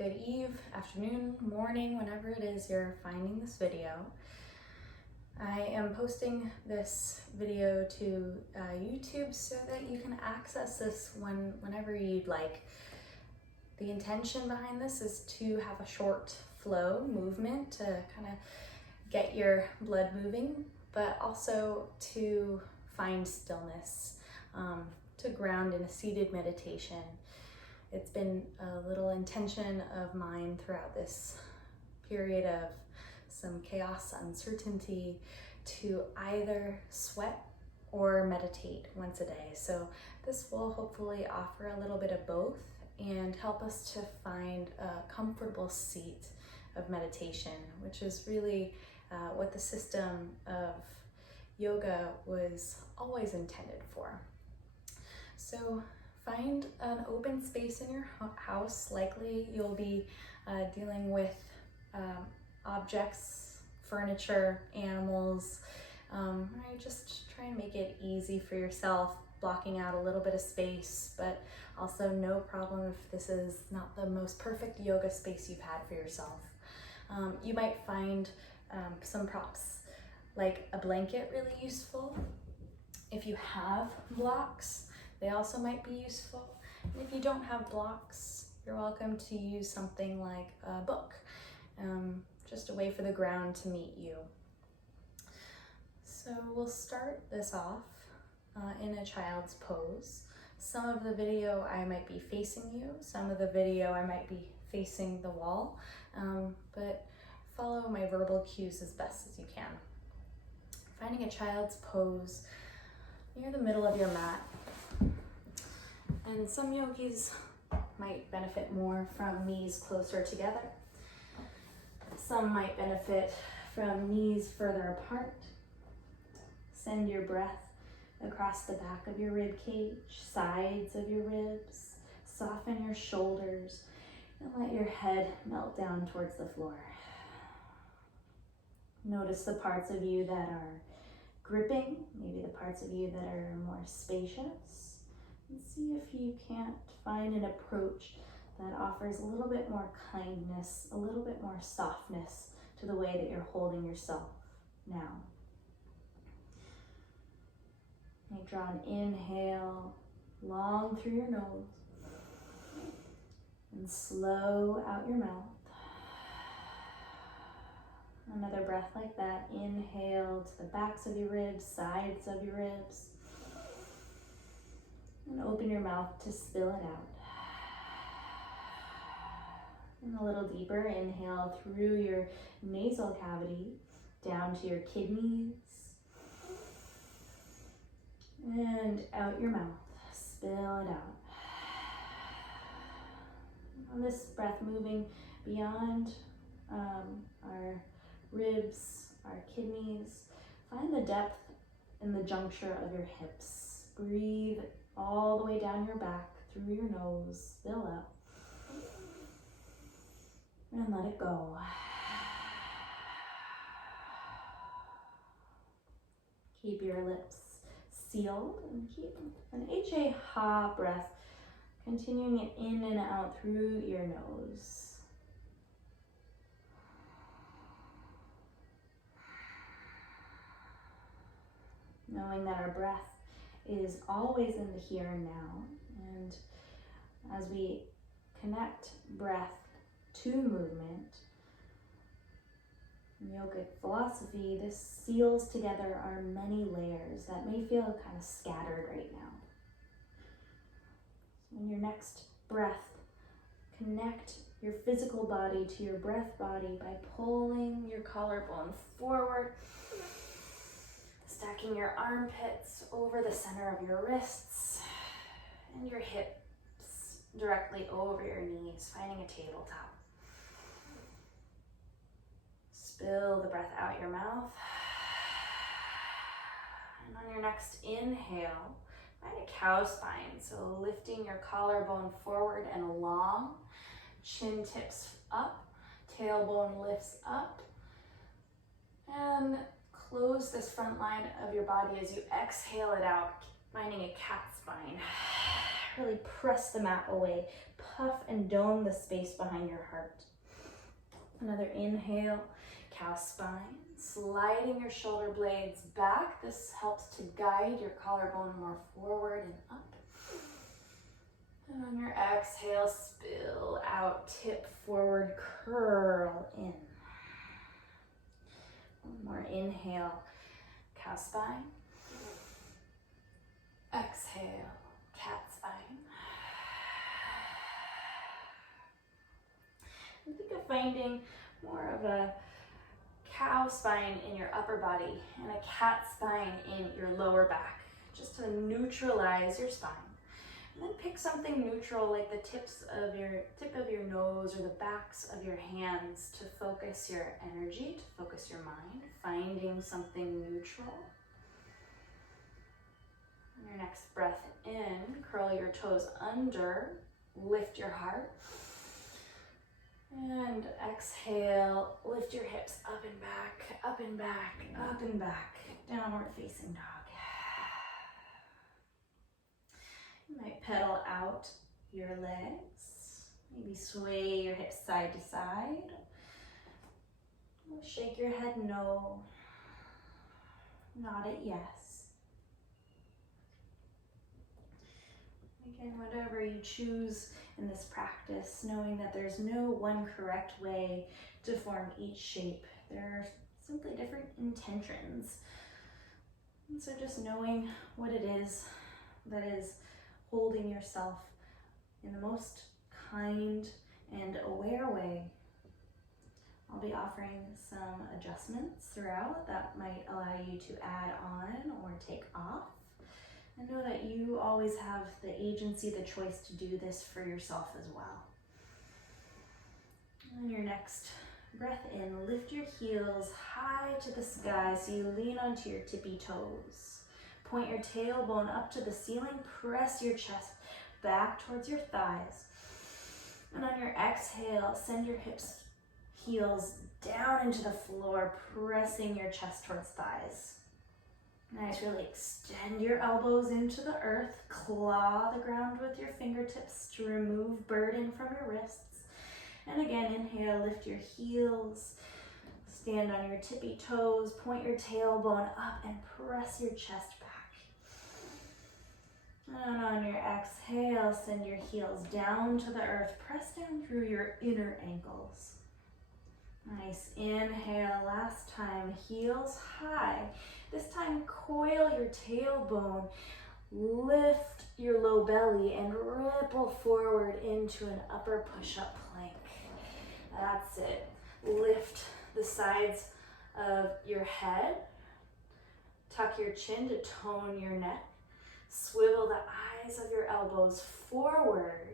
good afternoon, morning, whenever it is you're finding this video. I am posting this video to YouTube so that you can access this whenever you'd like. The intention behind this is to have a short flow movement to kind of get your blood moving, but also to find stillness, to ground in a seated meditation. It's been a little intention of mine throughout this period of some chaos, uncertainty, to either sweat or meditate once a day. So this will hopefully offer a little bit of both and help us to find a comfortable seat of meditation, which is really what the system of yoga was always intended for. So find an open space in your house. Likely you'll be dealing with objects, furniture, animals. Right? Just try and make it easy for yourself, blocking out a little bit of space, but also no problem if this is not the most perfect yoga space you've had for yourself. You might find some props like a blanket really useful. If you have blocks, they also might be useful. And if you don't have blocks, you're welcome to use something like a book, just a way for the ground to meet you. So we'll start this off in a child's pose. Some of the video I might be facing you, some of the video I might be facing the wall, but follow my verbal cues as best as you can. Finding a child's pose near the middle of your mat. And some yogis might benefit more from knees closer together. Some might benefit from knees further apart. Send your breath across the back of your rib cage, sides of your ribs. Soften your shoulders and let your head melt down towards the floor. Notice the parts of you that are gripping, maybe the parts of you that are more spacious. And see if you can't find an approach that offers a little bit more kindness, a little bit more softness to the way that you're holding yourself now. You may draw an inhale long through your nose and slow out your mouth. Another breath like that. Inhale to the backs of your ribs, sides of your ribs. And open your mouth to spill it out. And a little deeper, inhale through your nasal cavity, down to your kidneys. And out your mouth, spill it out. On this breath, moving beyond our ribs, our kidneys, find the depth in the juncture of your hips. Breathe all the way down your back, through your nose, spill out. And let it go. Keep your lips sealed and keep an ha breath, continuing it in and out through your nose. Knowing that our breath is always in the here and now, and as we connect breath to movement, in yogic philosophy, this seals together our many layers that may feel kind of scattered right now. So in your next breath, connect your physical body to your breath body by pulling your collarbone forward, stacking your armpits over the center of your wrists and your hips directly over your knees, finding a tabletop. Spill the breath out your mouth. And on your next inhale, find a cow spine. So lifting your collarbone forward and long, chin tips up, tailbone lifts up, and close this front line of your body as you exhale it out, finding a cat spine. Really press the mat away. Puff and dome the space behind your heart. Another inhale, cow spine. Sliding your shoulder blades back. This helps to guide your collarbone more forward and up. And on your exhale, spill out, tip forward, curl in. One more inhale, cow spine. Exhale, cat spine. And think of finding more of a cow spine in your upper body and a cat spine in your lower back, just to neutralize your spine. And then pick something neutral like the tip of your nose or the backs of your hands to focus your energy, to focus your mind, finding something neutral. On your next breath in, curl your toes under, lift your heart. And exhale, lift your hips up and back, up and back, up and back, downward facing dog. You might pedal out your legs, maybe sway your hips side to side. Shake your head no, nod it yes. Again, whatever you choose in this practice, knowing that there's no one correct way to form each shape. There are simply different intentions. And so just knowing what it is that is holding yourself in the most kind and aware way. I'll be offering some adjustments throughout that might allow you to add on or take off. And know that you always have the agency, the choice to do this for yourself as well. On your next breath in, lift your heels high to the sky so you lean onto your tippy toes. Point your tailbone up to the ceiling, press your chest back towards your thighs. And on your exhale, send your heels down into the floor, pressing your chest towards thighs. Nice, really extend your elbows into the earth, claw the ground with your fingertips to remove burden from your wrists. And again, inhale, lift your heels, stand on your tippy toes, point your tailbone up and press your chest back. And on your exhale, send your heels down to the earth, press down through your inner ankles. Nice, inhale, last time, heels high. This time, coil your tailbone, lift your low belly, and ripple forward into an upper push-up plank. That's it. Lift the sides of your head. Tuck your chin to tone your neck. Swivel the eyes of your elbows forward.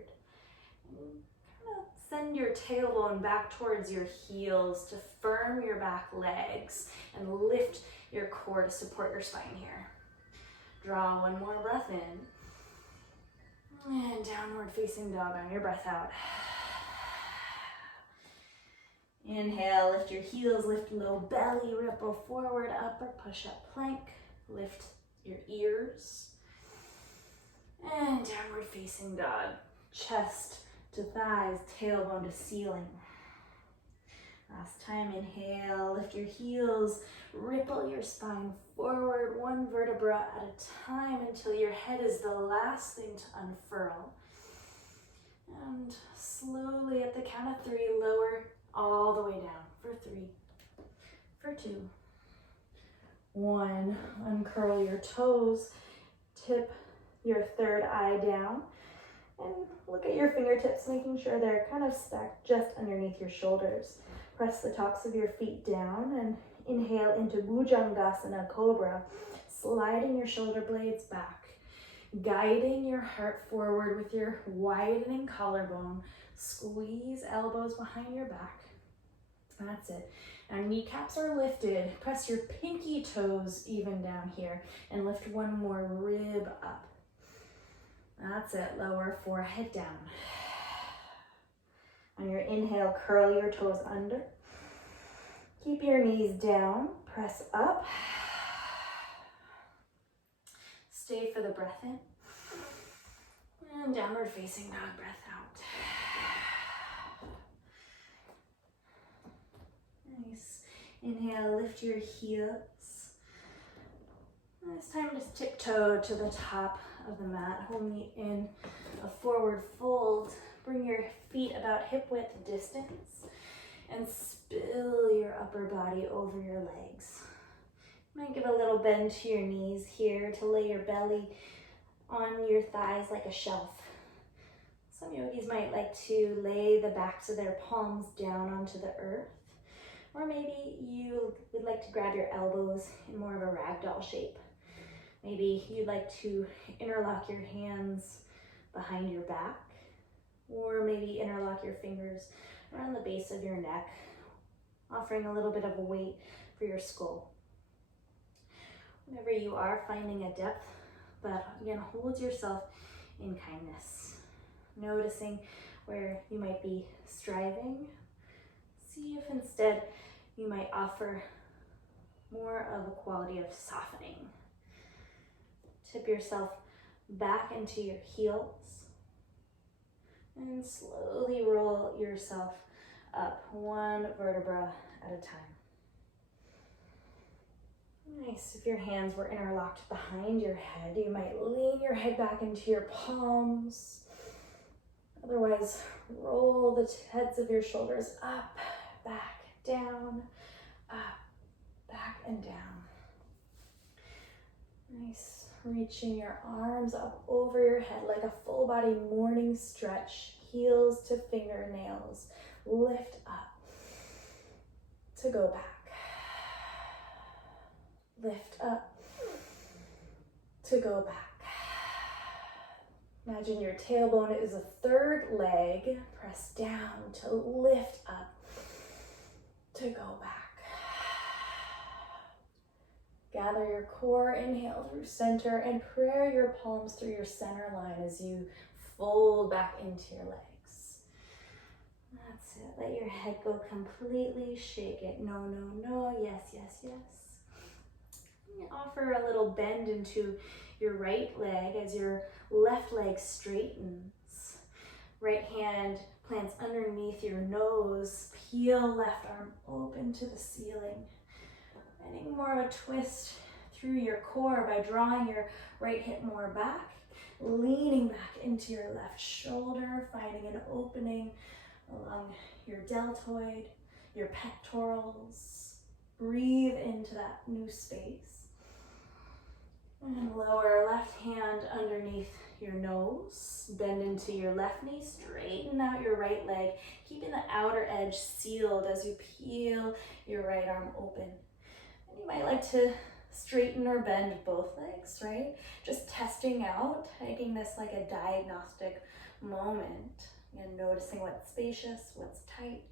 Send your tailbone back towards your heels to firm your back legs and lift your core to support your spine here. Draw one more breath in. And downward facing dog on your breath out. Inhale, lift your heels, lift low belly, ripple forward, upper push-up plank. Lift your ears. And downward facing dog. Chest to thighs, tailbone to ceiling. Last time, inhale, lift your heels, ripple your spine forward, one vertebra at a time until your head is the last thing to unfurl. And slowly at the count of 3, lower all the way down for 3, for 2, 1. Uncurl your toes, tip your third eye down, and look at your fingertips, making sure they're kind of stacked just underneath your shoulders. Press the tops of your feet down and inhale into Bhujangasana Cobra, sliding your shoulder blades back, guiding your heart forward with your widening collarbone. Squeeze elbows behind your back. That's it. Now kneecaps are lifted. Press your pinky toes even down here and lift one more rib up. That's it. Lower forehead down. On your inhale, curl your toes under. Keep your knees down. Press up. Stay for the breath in. And downward facing dog, breath out. Nice. Inhale, lift your heels. And it's time to tiptoe to the top of the mat. We'll meet in a forward fold. Bring your feet about hip width distance and spill your upper body over your legs. You might give a little bend to your knees here to lay your belly on your thighs like a shelf. Some yogis might like to lay the backs of their palms down onto the earth. Or maybe you would like to grab your elbows in more of a ragdoll shape. Maybe you'd like to interlock your hands behind your back. Or maybe interlock your fingers around the base of your neck, offering a little bit of a weight for your skull. Whenever you are finding a depth, but again, hold yourself in kindness. Noticing where you might be striving. See if instead you might offer more of a quality of softening. Tip yourself back into your heels and slowly roll yourself up one vertebra at a time. Nice. If your hands were interlocked behind your head, you might lean your head back into your palms. Otherwise, roll the heads of your shoulders up, back, down, up, back, and down. Nice. Reaching your arms up over your head like a full body morning stretch, heels to fingernails. Lift up to go back. Lift up to go back. Imagine your tailbone is a third leg. Press down to lift up to go back. Gather your core, inhale through center, and prayer your palms through your center line as you fold back into your legs. That's it. Let your head go completely. Shake it. No, no, no. Yes, yes, yes. Offer a little bend into your right leg as your left leg straightens. Right hand plants underneath your nose. Peel left arm open to the ceiling. Finding more of a twist through your core by drawing your right hip more back. Leaning back into your left shoulder. Finding an opening along your deltoid, your pectorals. Breathe into that new space. And lower left hand underneath your nose. Bend into your left knee. Straighten out your right leg. Keeping the outer edge sealed as you peel your right arm open. And you might like to straighten or bend both legs, right? Just testing out, taking this like a diagnostic moment. And noticing what's spacious, what's tight.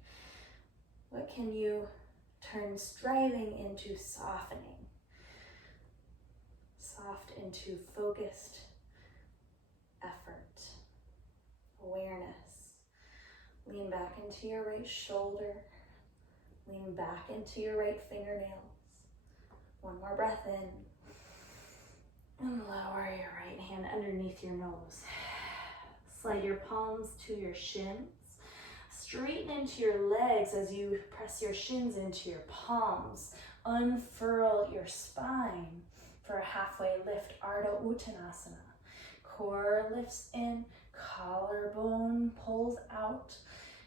What can you turn striving into softening? Soft into focused effort, awareness. Lean back into your right shoulder. Lean back into your right fingernails. One more breath in. And lower your right hand underneath your nose. Slide your palms to your shins. Straighten into your legs as you press your shins into your palms. Unfurl your spine for a halfway lift, Ardha Uttanasana. Core lifts in, collarbone pulls out.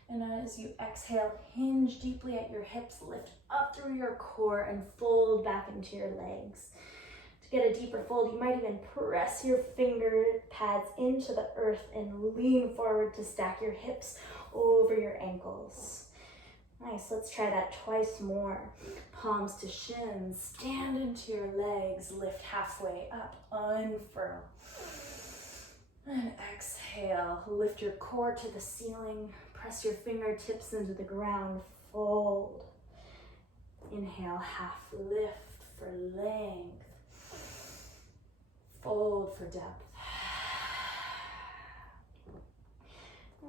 And as you exhale, hinge deeply at your hips, lift up through your core and fold back into your legs. To get a deeper fold, you might even press your finger pads into the earth and lean forward to stack your hips over your ankles. Nice, let's try that twice more. Palms to shins, stand into your legs, lift halfway up, unfurl. And exhale, lift your core to the ceiling, press your fingertips into the ground, fold. Inhale, half lift for length. Fold for depth.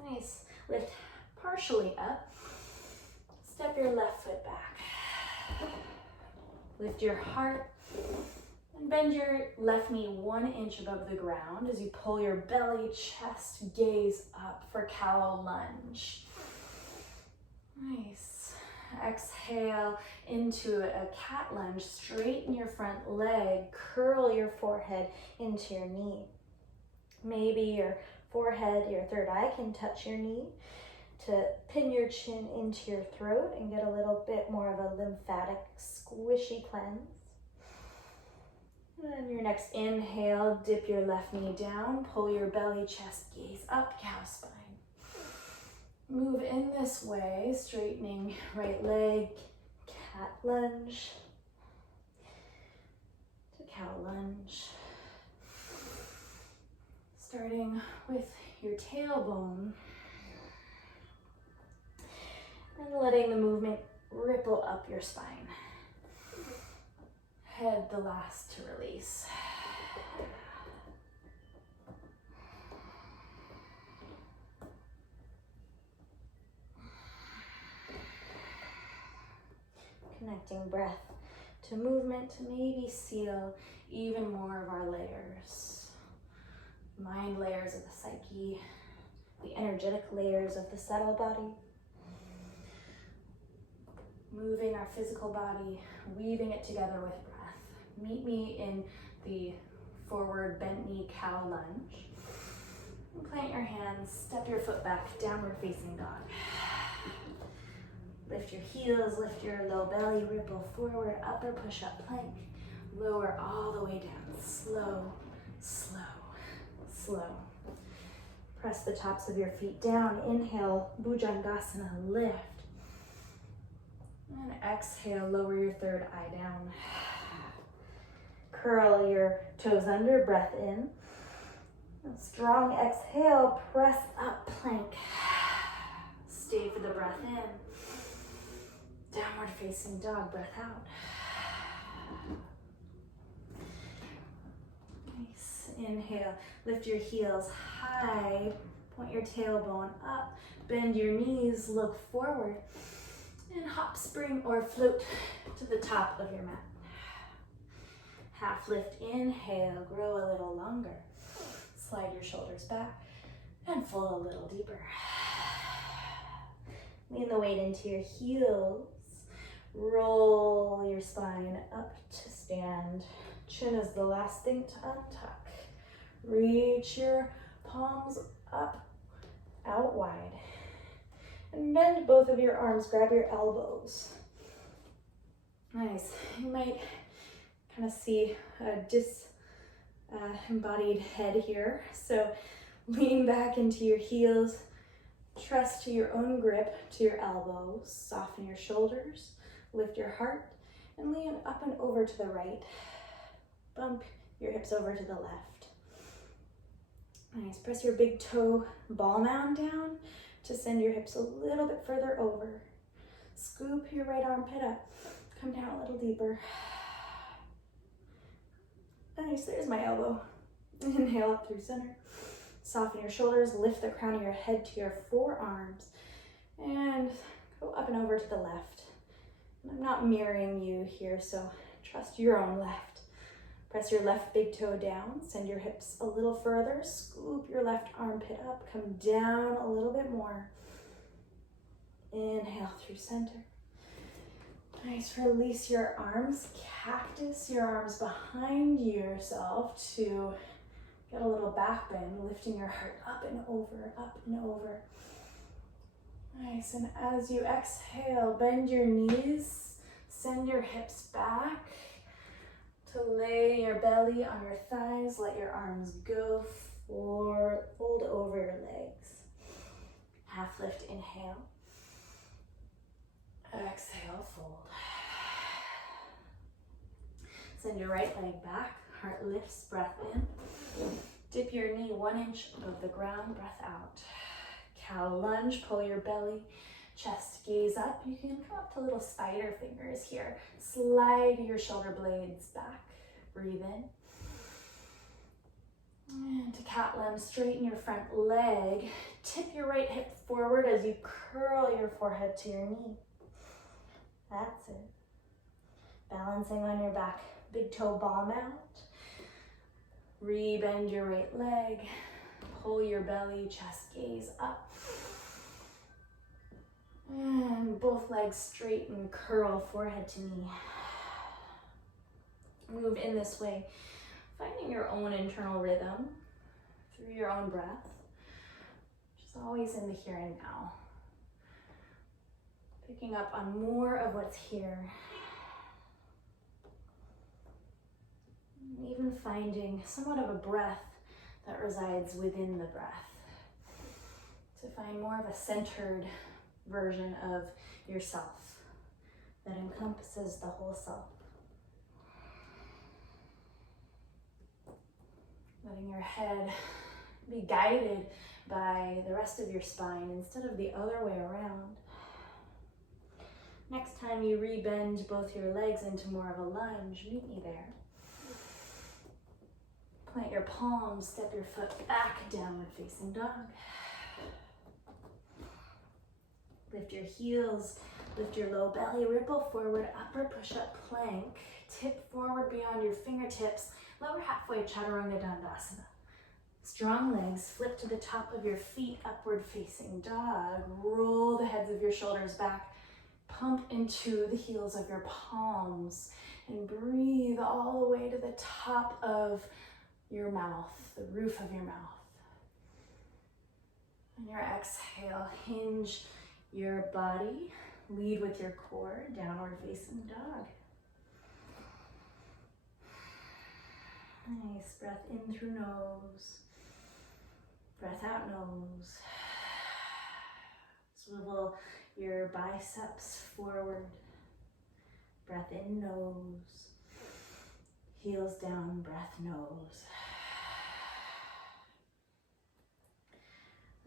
Nice, lift partially up. Step your left foot back. Lift your heart And bend your left knee 1 inch above the ground as you pull your belly, chest, gaze up for cow lunge. Nice. Exhale into a cat lunge. Straighten your front leg, curl your forehead into your knee. Maybe your forehead, your third eye can touch your knee to pin your chin into your throat and get a little bit more of a lymphatic squishy cleanse. And your next inhale, dip your left knee down, pull your belly, chest, gaze up, cow spine. Move in this way, straightening right leg, cat lunge to cow lunge. Starting with your tailbone and letting the movement ripple up your spine. Head the last to release. Connecting breath to movement to maybe seal even more of our layers. Mind layers of the psyche, the energetic layers of the subtle body. Moving our physical body, weaving it together with breath. Meet me in the forward bent knee cow lunge. And plant your hands, step your foot back, downward facing dog. Lift your heels, lift your low belly, ripple forward, upper push-up plank. Lower all the way down, slow, slow, slow. Press the tops of your feet down. Inhale, Bhujangasana, lift. And exhale, lower your third eye down. Curl your toes under, breath in. And strong exhale, press up, plank. Stay for the breath in. Downward facing dog, breath out. Nice. Inhale, lift your heels high, point your tailbone up, bend your knees, look forward, and hop, spring, or float to the top of your mat. Half lift, inhale, grow a little longer. Slide your shoulders back and fold a little deeper. Lean the weight into your heels. Roll your spine up to stand. Chin is the last thing to untuck. Reach your palms up, out wide. And bend both of your arms, grab your elbows. Nice. You might kind of see a disembodied head here. So lean back into your heels. Trust to your own grip to your elbows. Soften your shoulders. Lift your heart and lean up and over to the right. Bump your hips over to the left. Nice. Press your big toe ball mound down to send your hips a little bit further over. Scoop your right armpit up. Come down a little deeper. Nice. There's my elbow. Inhale up through center. Soften your shoulders. Lift the crown of your head to your forearms. And go up and over to the left. I'm not mirroring you here, so trust your own left. Press your left big toe down, send your hips a little further, scoop your left armpit up, come down a little bit more. Inhale through center. Nice, release your arms, cactus your arms behind yourself to get a little back bend, lifting your heart up and over, up and over. Nice, and as you exhale, bend your knees, send your hips back to lay your belly on your thighs, let your arms go, fold over your legs. Half lift, inhale. Exhale, fold. Send your right leg back, heart lifts, breath in. Dip your knee 1 inch above the ground, breath out. Cow lunge, pull your belly, chest gaze up. You can come up to little spider fingers here. Slide your shoulder blades back. Breathe in. And to cat lunge, straighten your front leg. Tip your right hip forward as you curl your forehead to your knee. That's it. Balancing on your back big toe ball mount. Re-bend your right leg. Pull your belly, chest gaze up. And both legs straighten, curl forehead to knee. Move in this way, finding your own internal rhythm through your own breath, which is always in the here and now. Picking up on more of what's here. And even finding somewhat of a breath that resides within the breath. To find more of a centered version of yourself that encompasses the whole self. Letting your head be guided by the rest of your spine instead of the other way around. Next time you re-bend both your legs into more of a lunge, meet me there. Plant your palms, step your foot back, downward facing dog. Lift your heels, lift your low belly, ripple forward, upward push-up plank, tip forward beyond your fingertips, lower halfway, chaturanga dandasana. Strong legs, flip to the top of your feet, upward facing dog. Roll the heads of your shoulders back, pump into the heels of your palms, and breathe all the way to the top of your mouth, the roof of your mouth. On your exhale, hinge your body, lead with your core, downward facing dog. Nice, breath in through nose, breath out nose. Swivel your biceps forward, breath in nose, heels down, breath nose.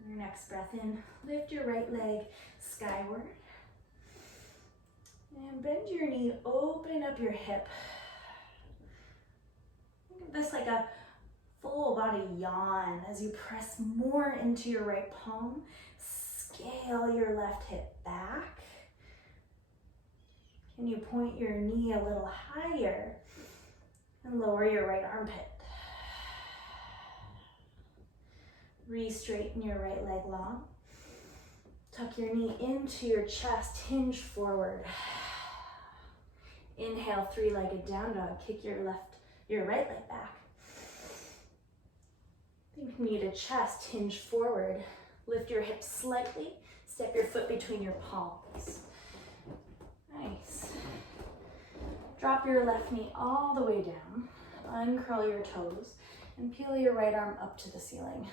On your next breath in, lift your right leg skyward. And bend your knee, open up your hip. Think of this like a full body yawn as you press more into your right palm. Scale your left hip back. Can you point your knee a little higher and lower your right armpit? Re-straighten your right leg long. Tuck your knee into your chest, hinge forward. Inhale, three-legged down dog. Kick your right leg back. Think knee to chest, hinge forward. Lift your hips slightly. Step your foot between your palms. Nice. Drop your left knee all the way down. Uncurl your toes and peel your right arm up to the ceiling.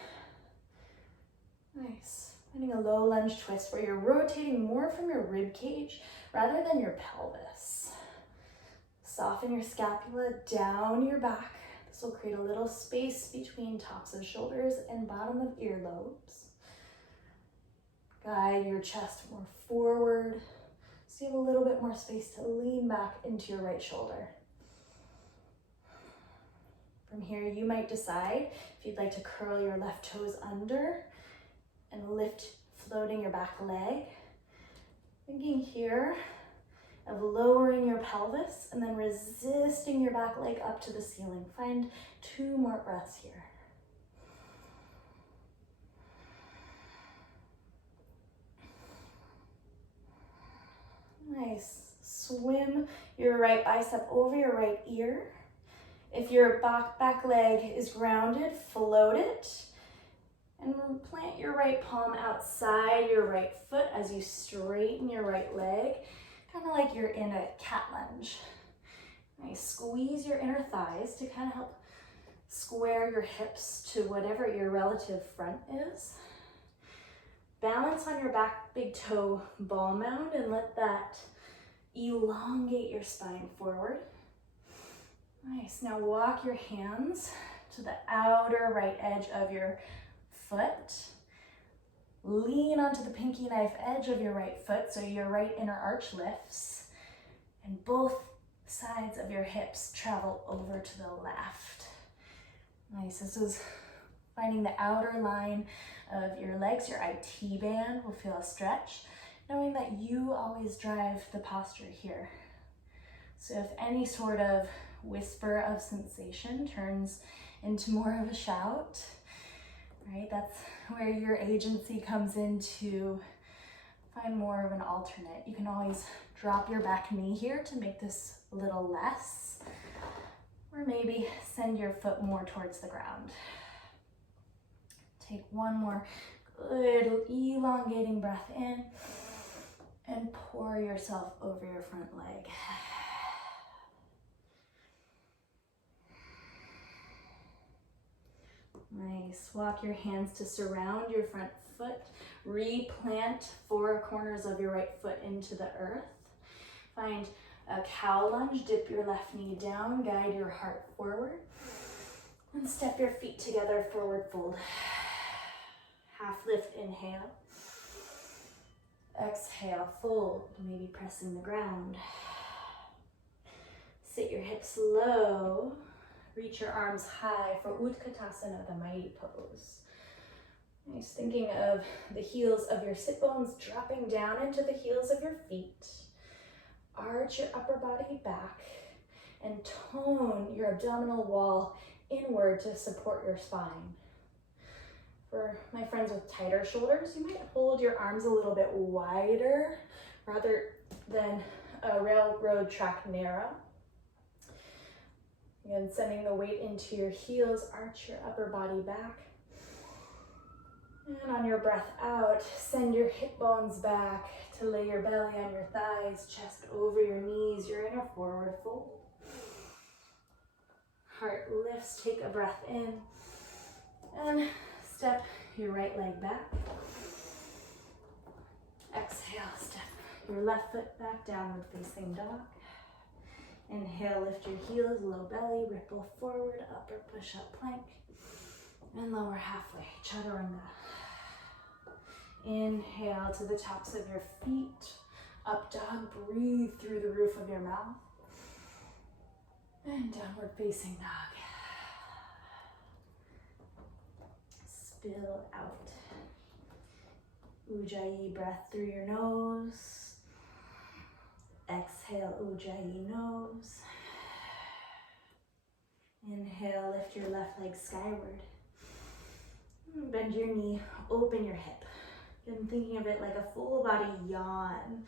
Nice. Finding a low lunge twist where you're rotating more from your rib cage rather than your pelvis. Soften your scapula down your back. This will create a little space between tops of shoulders and bottom of earlobes. Guide your chest more forward so you have a little bit more space to lean back into your right shoulder. From here, you might decide if you'd like to curl your left toes under and lift, floating your back leg. Thinking here of lowering your pelvis and then resisting your back leg up to the ceiling. Find 2 more breaths here. Nice. Swim your right bicep over your right ear. If your back leg is grounded, float it. And plant your right palm outside your right foot as you straighten your right leg, kind of like you're in a cat lunge. Nice. Squeeze your inner thighs to kind of help square your hips to whatever your relative front is. Balance on your back big toe ball mound and let that elongate your spine forward. Nice. Now walk your hands to the outer right edge of your foot. Lean onto the pinky knife edge of your right foot so your right inner arch lifts and both sides of your hips travel over to the left. Nice. This is finding the outer line of your legs. Your IT band will feel a stretch, knowing that you always drive the posture here. So if any sort of whisper of sensation turns into more of a shout, right? That's where your agency comes in to find more of an alternate. You can always drop your back knee here to make this a little less, or maybe send your foot more towards the ground. Take one more good elongating breath in and pour yourself over your front leg. Nice. Walk your hands to surround your front foot. Replant 4 corners of your right foot into the earth. Find a cow lunge. Dip your left knee down. Guide your heart forward. And step your feet together, forward fold. Half lift, inhale. Exhale, fold, maybe pressing the ground. Sit your hips low. Reach your arms high for Utkatasana, the mighty pose. Nice, thinking of the heels of your sit bones dropping down into the heels of your feet. Arch your upper body back and tone your abdominal wall inward to support your spine. For my friends with tighter shoulders, you might hold your arms a little bit wider rather than a railroad track narrow. Again, sending the weight into your heels, arch your upper body back. And on your breath out, send your hip bones back to lay your belly on your thighs, chest over your knees. You're in a forward fold. Heart lifts, take a breath in, and step your right leg back. Exhale, step your left foot back, downward facing dog. Inhale, lift your heels, low belly, ripple forward, upper push-up plank, and lower halfway, chaturanga. Inhale to the tops of your feet, up dog, breathe through the roof of your mouth, and downward facing dog. Spill out. Ujjayi, breath through your nose. Exhale, Ujjayi, nose. Inhale, lift your left leg skyward. Bend your knee, open your hip. Again, thinking of it like a full body yawn.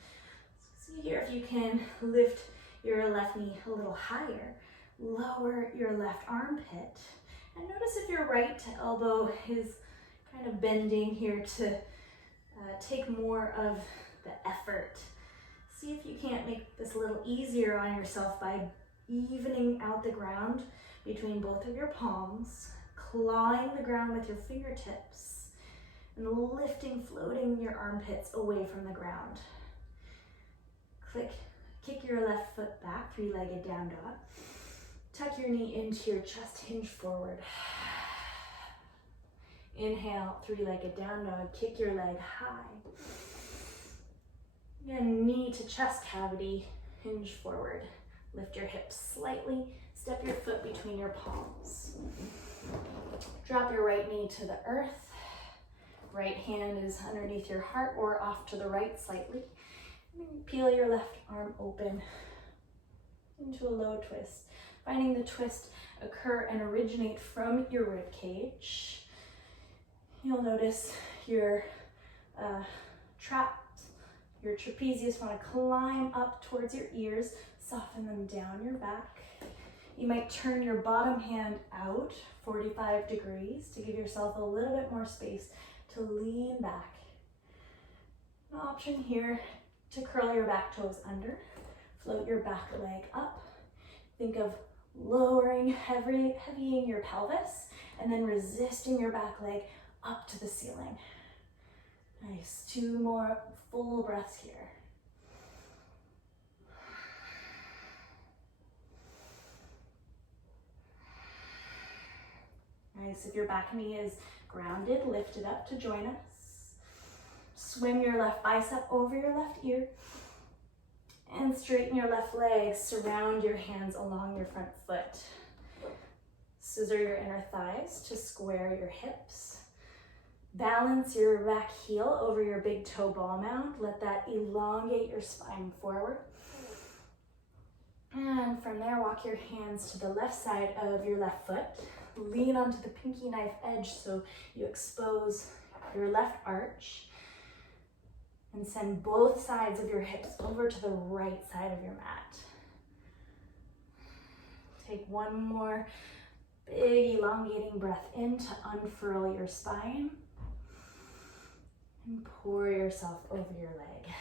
See here if you can lift your left knee a little higher. Lower your left armpit. And notice if your right elbow is kind of bending here to take more of the effort. See if you can't make this a little easier on yourself by evening out the ground between both of your palms, clawing the ground with your fingertips, and lifting, floating your armpits away from the ground. Kick your left foot back, three-legged down dog. Tuck your knee into your chest, hinge forward. Inhale, three-legged down dog, kick your leg high. Again, knee to chest cavity, hinge forward. Lift your hips slightly, step your foot between your palms. Drop your right knee to the earth. Right hand is underneath your heart or off to the right slightly. Peel your left arm open into a low twist. Finding the twist occur and originate from your rib cage. You'll notice your your trapezius want to climb up towards your ears, soften them down your back. You might turn your bottom hand out 45 degrees to give yourself a little bit more space to lean back. An option here to curl your back toes under, float your back leg up. Think of lowering, heavying your pelvis, and then resisting your back leg up to the ceiling. Nice, 2 more full breaths here. Nice, if your back knee is grounded, lift it up to join us. Swim your left bicep over your left ear. And straighten your left leg, surround your hands along your front foot. Scissor your inner thighs to square your hips. Balance your back heel over your big toe ball mound. Let that elongate your spine forward. And from there, walk your hands to the left side of your left foot. Lean onto the pinky knife edge so you expose your left arch. And send both sides of your hips over to the right side of your mat. Take one more big elongating breath in to unfurl your spine. And pour yourself over your leg.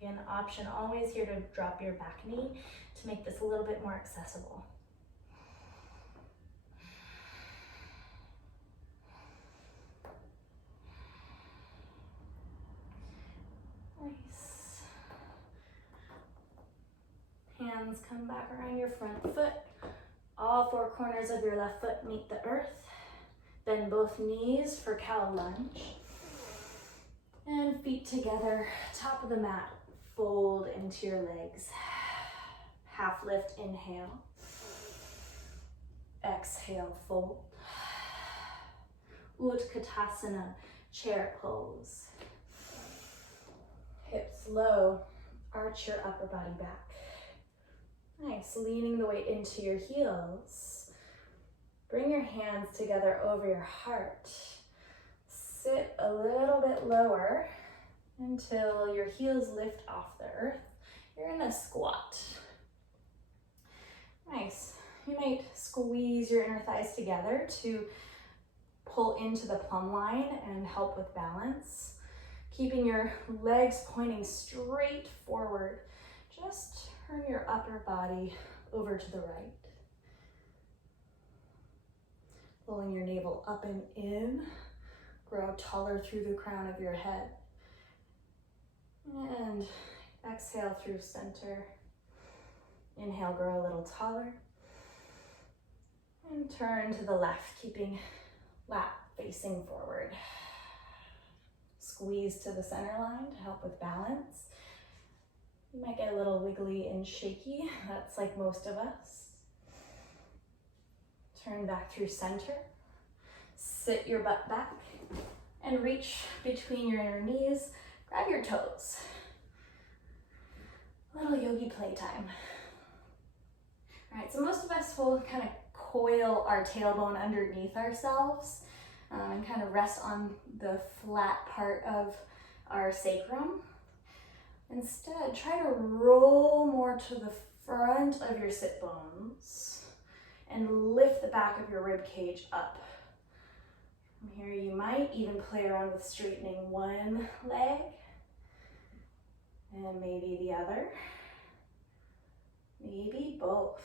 Again, option always here to drop your back knee to make this a little bit more accessible. Nice. Hands come back around your front foot. All four corners of your left foot meet the earth. Bend both knees for cow lunge. And feet together, top of the mat, fold into your legs. Half lift, inhale. Exhale, fold. Utkatasana, chair pose. Hips low, arch your upper body back. Nice, leaning the weight into your heels. Bring your hands together over your heart. Sit a little bit lower until your heels lift off the earth. You're in a squat. Nice. You might squeeze your inner thighs together to pull into the plumb line and help with balance. Keeping your legs pointing straight forward. Just turn your upper body over to the right. Pulling your navel up and in. Grow taller through the crown of your head. And exhale through center. Inhale, grow a little taller. And turn to the left, keeping lap facing forward. Squeeze to the center line to help with balance. You might get a little wiggly and shaky. That's like most of us. Turn back through center. Sit your butt back and reach between your inner knees. Grab your toes. A little yogi playtime. All right, so most of us will kind of coil our tailbone underneath ourselves and kind of rest on the flat part of our sacrum. Instead, try to roll more to the front of your sit bones and lift the back of your rib cage up. From here, you might even play around with straightening one leg and maybe the other, maybe both.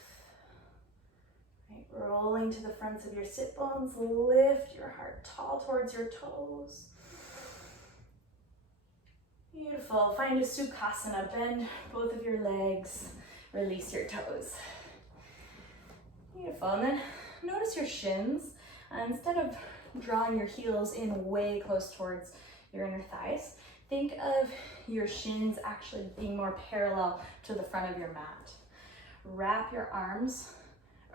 Right, rolling to the fronts of your sit bones, lift your heart tall towards your toes. Beautiful. Find a Sukhasana. Bend both of your legs. Release your toes. Beautiful. And then notice your shins. Instead of drawing your heels in way close towards your inner thighs, think of your shins actually being more parallel to the front of your mat. Wrap your arms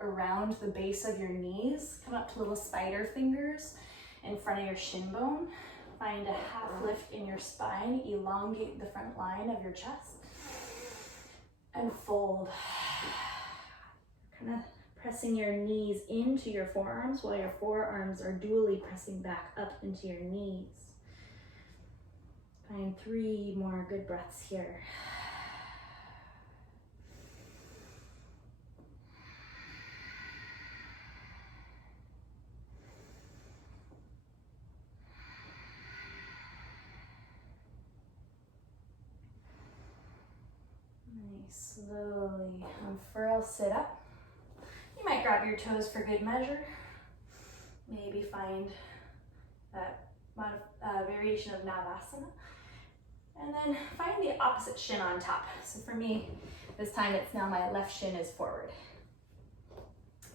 around the base of your knees. Come up to little spider fingers in front of your shin bone. Find a half lift in your spine. Elongate the front line of your chest. And fold. Kind of pressing your knees into your forearms while your forearms are dually pressing back up into your knees. Find 3 more good breaths here. Slowly unfurl, sit up. You might grab your toes for good measure. Maybe find that variation of Navasana. And then find the opposite shin on top. So for me, this time it's now my left shin is forward.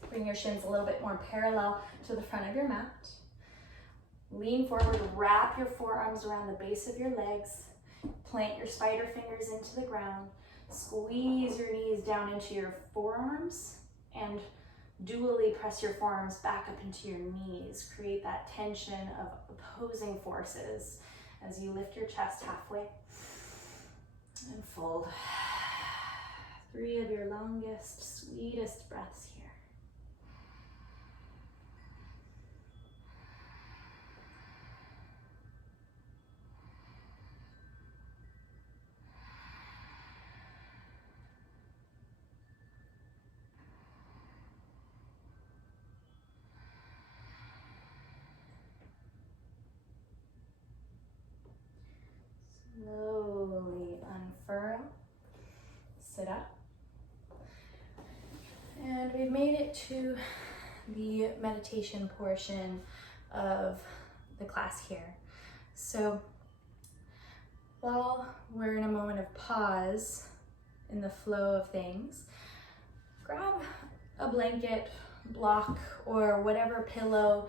Bring your shins a little bit more parallel to the front of your mat. Lean forward, wrap your forearms around the base of your legs. Plant your spider fingers into the ground. Squeeze your knees down into your forearms and dually press your forearms back up into your knees. Create that tension of opposing forces as you lift your chest halfway and fold. 3 of your longest, sweetest breaths here. Slowly unfurl, sit up. And we've made it to the meditation portion of the class here. So while we're in a moment of pause in the flow of things, grab a blanket, block, or whatever pillow,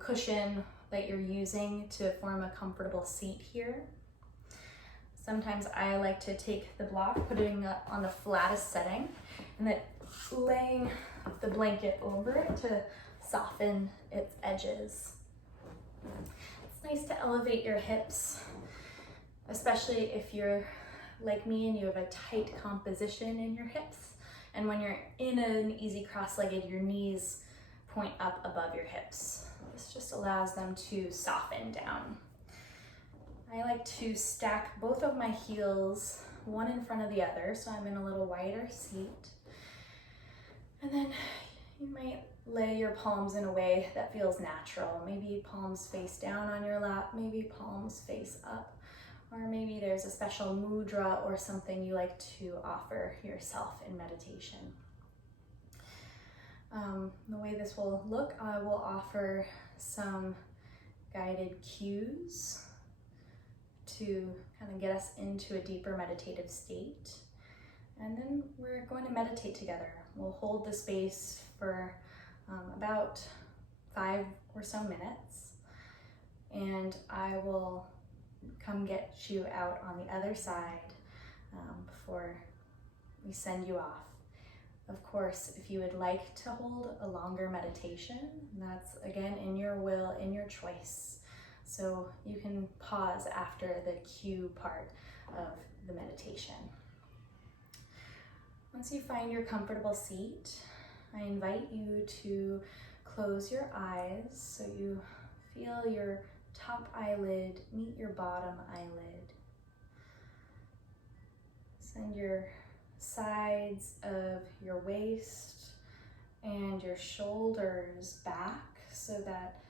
cushion that you're using to form a comfortable seat here. Sometimes I like to take the block, putting it on the flattest setting, and then laying the blanket over it to soften its edges. It's nice to elevate your hips, especially if you're like me and you have a tight composition in your hips. And when you're in an easy cross-legged, your knees point up above your hips. This just allows them to soften down. I like to stack both of my heels, one in front of the other, so I'm in a little wider seat. And then you might lay your palms in a way that feels natural. Maybe palms face down on your lap, maybe palms face up, or maybe there's a special mudra or something you like to offer yourself in meditation. The way this will look, I will offer some guided cues to kind of get us into a deeper meditative state. And then we're going to meditate together. We'll hold the space for about 5 or so minutes, and I will come get you out on the other side before we send you off. Of course, if you would like to hold a longer meditation, that's again in your will, in your choice. So you can pause after the cue part of the meditation. Once you find your comfortable seat, I invite you to close your eyes so you feel your top eyelid meet your bottom eyelid. Send your sides of your waist and your shoulders back so that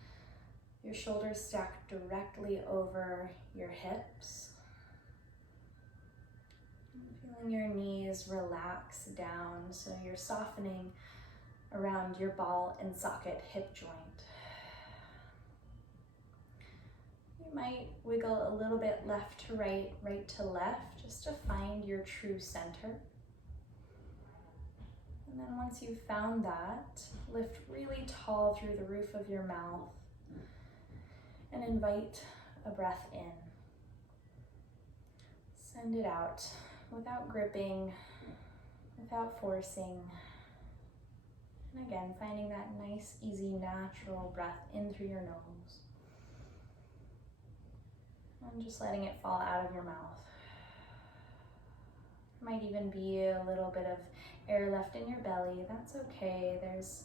your shoulders stack directly over your hips. Feeling your knees relax down so you're softening around your ball and socket hip joint. You might wiggle a little bit left to right, right to left, just to find your true center. And then once you've found that, lift really tall through the roof of your mouth and invite a breath in. Send it out without gripping, without forcing. And again, finding that nice, easy, natural breath in through your nose. And just letting it fall out of your mouth. There might even be a little bit of air left in your belly. That's okay. There's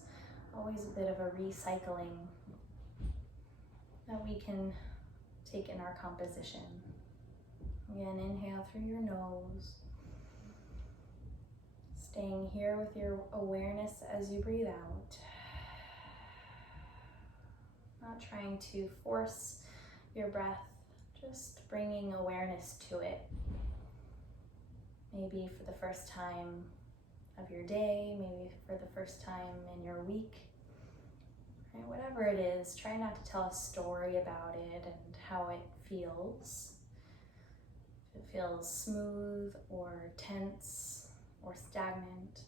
always a bit of a recycling that we can take in our composition. Again, inhale through your nose. Staying here with your awareness as you breathe out. Not trying to force your breath, just bringing awareness to it. Maybe for the first time of your day, maybe for the first time in your week. Right, whatever it is, try not to tell a story about it and how it feels. If it feels smooth or tense or stagnant.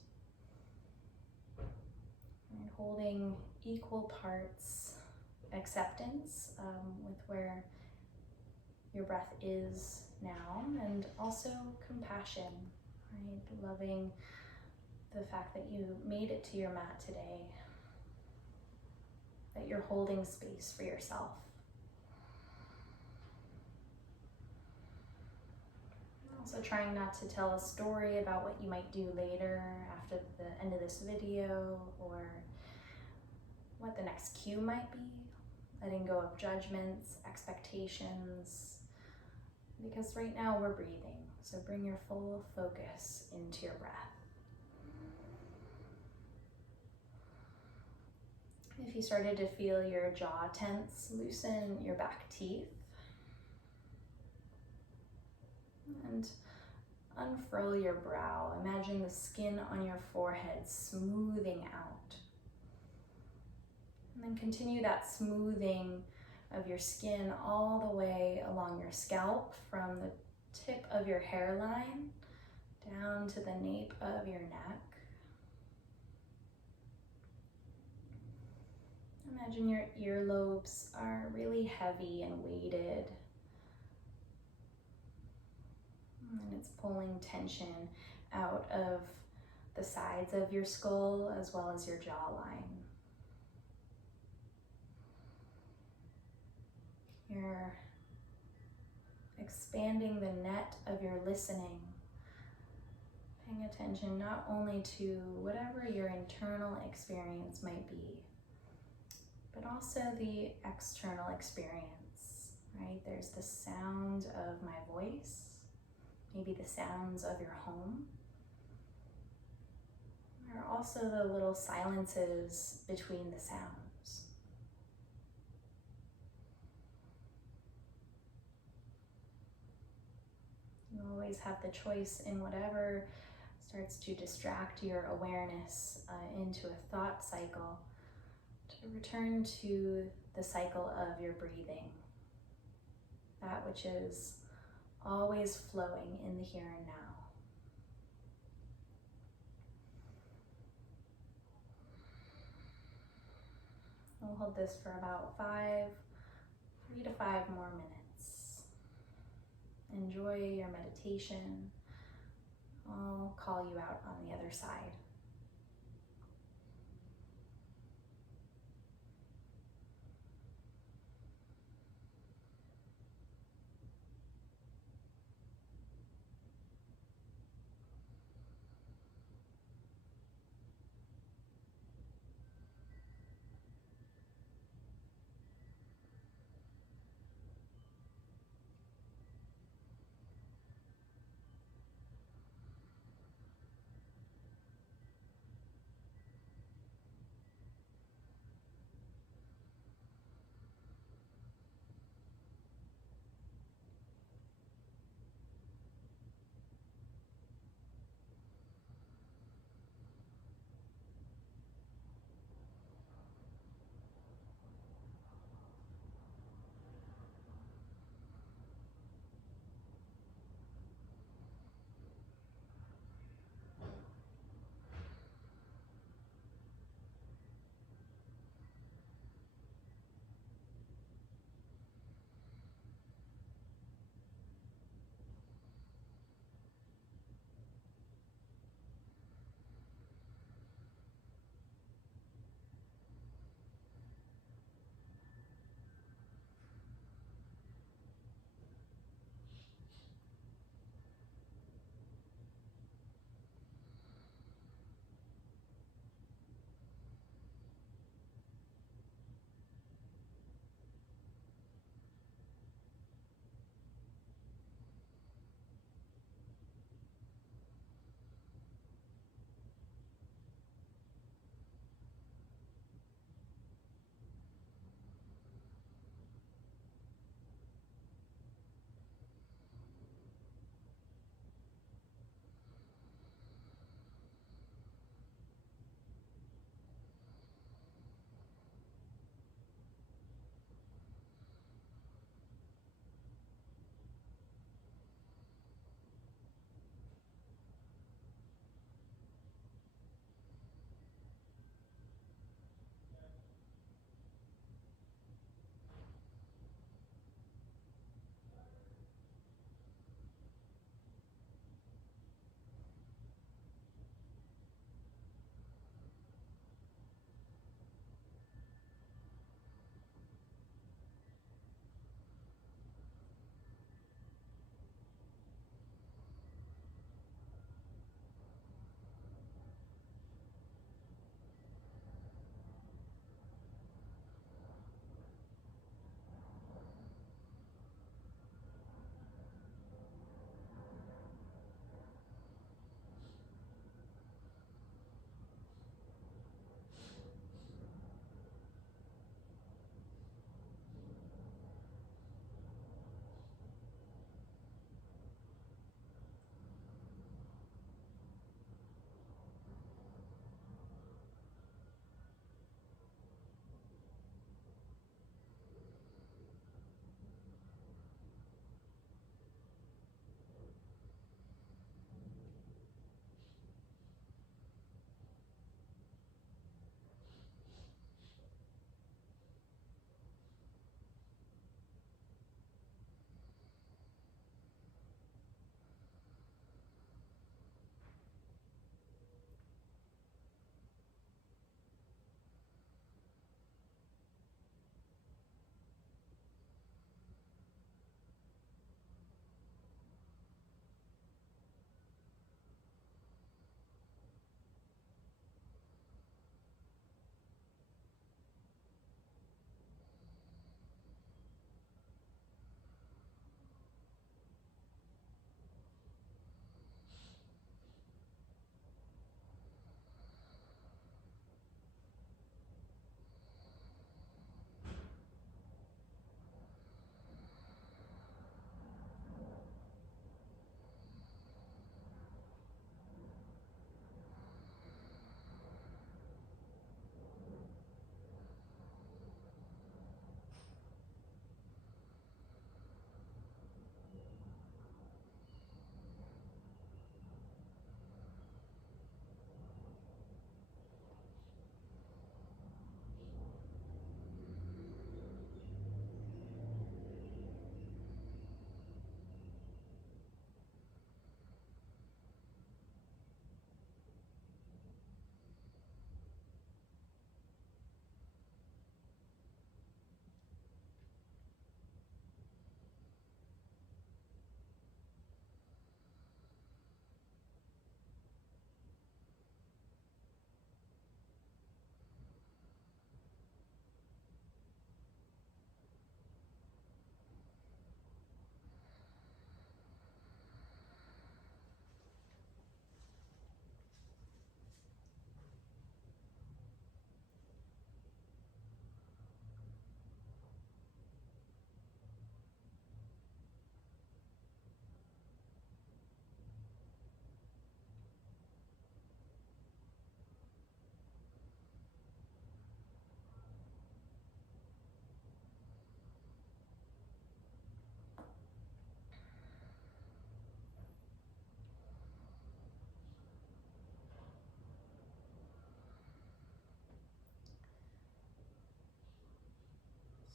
And holding equal parts acceptance with where your breath is now, and also compassion, right? Loving the fact that you made it to your mat today, that you're holding space for yourself. Also trying not to tell a story about what you might do later after the end of this video, or what the next cue might be. Letting go of judgments, expectations, because right now we're breathing. So bring your full focus into your breath. If you started to feel your jaw tense, loosen your back teeth. And unfurl your brow. Imagine the skin on your forehead smoothing out. And then continue that smoothing of your skin all the way along your scalp, from the tip of your hairline down to the nape of your neck. Imagine your earlobes are really heavy and weighted. And it's pulling tension out of the sides of your skull as well as your jawline. You're expanding the net of your listening, paying attention not only to whatever your internal experience might be, but also the external experience, right? There's the sound of my voice, maybe the sounds of your home. There are also the little silences between the sounds. You always have the choice in whatever starts to distract your awareness into a thought cycle, to return to the cycle of your breathing, that which is always flowing in the here and now. We'll hold this for about 3 to 5 more minutes. Enjoy your meditation. I'll call you out on the other side.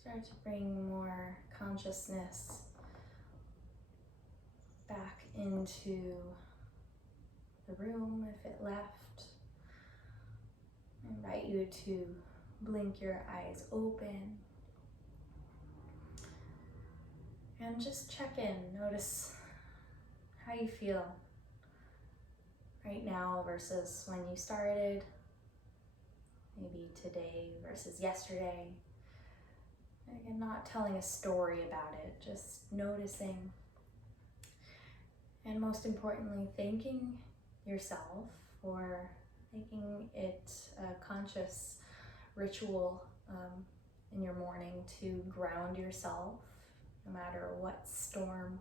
Start to bring more consciousness back into the room if it left. I invite you to blink your eyes open and just check in. Notice how you feel right now versus when you started, maybe today versus yesterday. Again, not telling a story about it, just noticing. And most importantly, thanking yourself for making it a conscious ritual in your morning to ground yourself, no matter what storm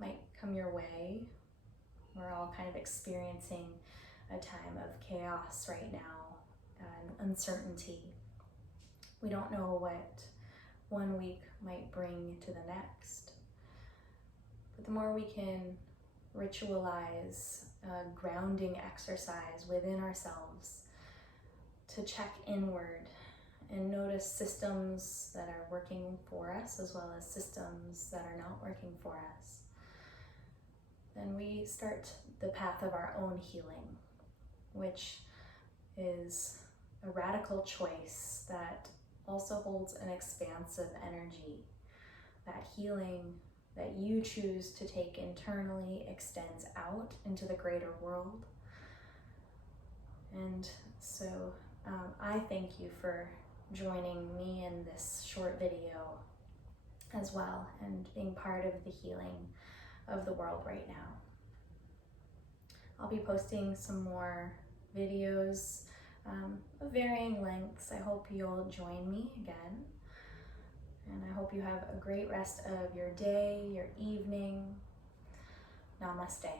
might come your way. We're all kind of experiencing a time of chaos right now and uncertainty. We don't know what one week might bring to the next. But the more we can ritualize a grounding exercise within ourselves to check inward and notice systems that are working for us as well as systems that are not working for us, then we start the path of our own healing, which is a radical choice that also holds an expansive energy. That healing that you choose to take internally extends out into the greater world. And so I thank you for joining me in this short video as well and being part of the healing of the world right now. I'll be posting some more videos of varying lengths. I hope you'll join me again. And I hope you have a great rest of your day, your evening. Namaste.